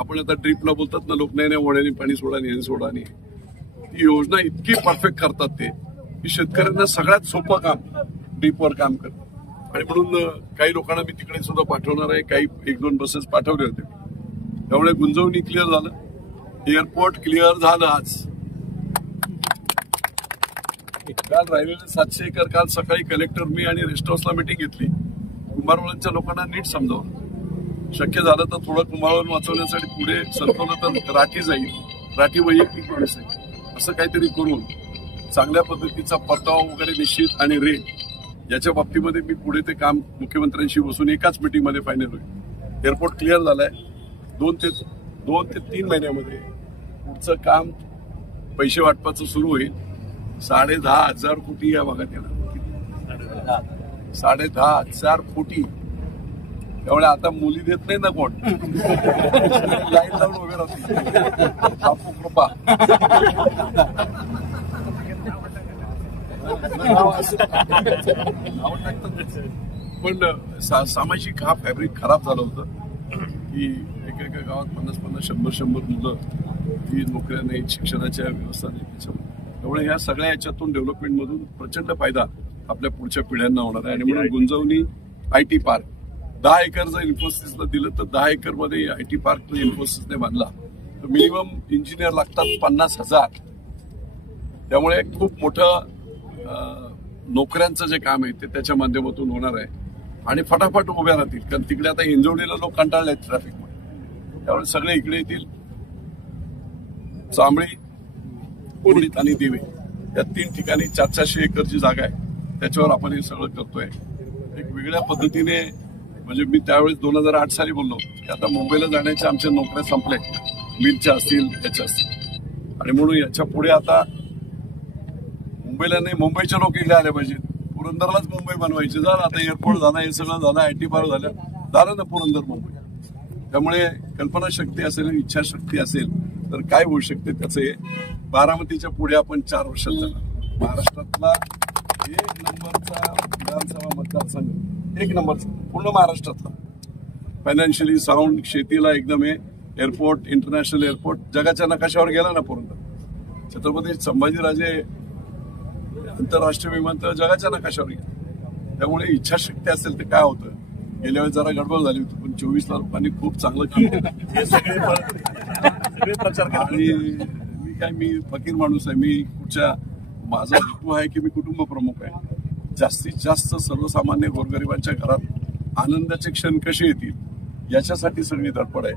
आपण आता ड्रीपला बोलतात ना लोक, नाही ओढ्याने पाणी सोडा नाही सोडा नाही, ती योजना इतकी परफेक्ट करतात ते की शेतकऱ्यांना सगळ्यात सोपं काम ड्रीपवर काम करतात. आणि म्हणून काही लोकांना मी तिकडे सुद्धा पाठवणार आहे, काही 1-2 बसेस पाठवले होते. त्यामुळे गुंजवणी क्लिअर झालं, एअरपोर्ट क्लिअर झालं. आज काल राहिलेले 700 एकर काल सकाळी कलेक्टर मी आणि रेस्ट हाऊसला मिटिंग घेतली. कुंभारवाड्यांच्या लोकांना नीट समजावलं, शक्य झालं तर थोडं कुंभारवाड वाचवण्यासाठी पुढे सरकवलं तर राठी जाईल, राठी वैयक्तिक माणूस आहे असं काहीतरी करून चांगल्या पद्धतीचा परतावा वगैरे निश्चित आणि रेट याच्या बाबतीमध्ये मी पुढे ते काम मुख्यमंत्र्यांशी बसून एकाच मिटिंगमध्ये फायनल होईल. एअरपोर्ट क्लिअर झालाय. 2 ते 3 महिन्यामध्ये पुढचं काम पैसे वाटपाचं सुरू होईल. 10,500 कोटी या भागात येणार. 10,500 कोटी. त्यामुळे आता मुली देत नाही ना कोण, लाईन लावून उभे राहतील. बापू कृपा. पण सामाजिक हा फॅब्रिक खराब झालं होतं की एका गावात 50-50, 100-100 मुलं ही नोकऱ्या नाही, शिक्षणाच्या व्यवस्था नाही. त्यामुळे ह्या सगळ्या याच्यातून डेव्हलपमेंटमधून प्रचंड फायदा आपल्या पुढच्या पिढ्यांना होणार आहे. आणि म्हणून गुंजवणी आयटी पार्क 10 एकर जर इन्फोसिसला दिलं तर 10 एकर मध्ये आयटी पार्क इन्फोसिसने बांधला तर मिनिमम इंजिनियर लागतात 50,000. त्यामुळे खूप मोठं नोकऱ्यांचं जे काम आहे ते त्याच्या माध्यमातून होणार आहे आणि फटाफट उभ्या राहतील. कारण तिकडे आता हिंजवडीला लोक कंटाळले आहेत ट्रॅफिकमध्ये, त्यामुळे सगळे इकडे येतील. चांबळी, उडीद आणि दिवे या 3 ठिकाणी 400 एकरची जागा आहे. त्याच्यावर आपण हे सगळं करतोय एक वेगळ्या पद्धतीने. म्हणजे मी त्यावेळेस 2008 साली बोललो की आता मुंबईला जाण्याच्या आमच्या नोकऱ्या संपल्या, मिलच्या असतील याच्या असतील. आणि म्हणून याच्या पुढे आता मुंबईला नाही, मुंबईचे लोक इकडे आले पाहिजे. पुरंदरलाच मुंबई बनवायची. झालं आता एअरपोर्ट झाला, हे सगळं झालं, आयटी पार्क झालं ना पुरंदर मुंबई. त्यामुळे कल्पनाशक्ती असेल, इच्छाशक्ती असेल तर काय होऊ शकते त्याचे. बारामतीच्या पुढे आपण 4 वर्षात जाणार. महाराष्ट्रातला 1 नंबरचा विधानसभा मतदारसंघ, 1 नंबरचा पूर्ण महाराष्ट्रातला. फायनान्शियली साऊंड, शेतीला एकदम आहे. एअरपोर्ट, इंटरनॅशनल एअरपोर्ट जगाच्या नकाशावर गेला ना पुरंदर. छत्रपती संभाजीराजे आंतरराष्ट्रीय विमानतळ जगाच्या नकाशावर गेलं. त्यामुळे इच्छाशक्ती असेल तर काय होतं. गेल्या वेळेस जरा गडबड झाली होती पण 24 लोकांनी खूप चांगलं केलं. आणि मी फकीर माणूस आहे. मी माझा हेतू आहे की मी कुटुंब प्रमुख आहे. जास्तीत जास्त सर्वसामान्य गोरगरिबांच्या घरात आनंदाचे क्षण कसे येतील याच्यासाठी सगळी धडपड आहे.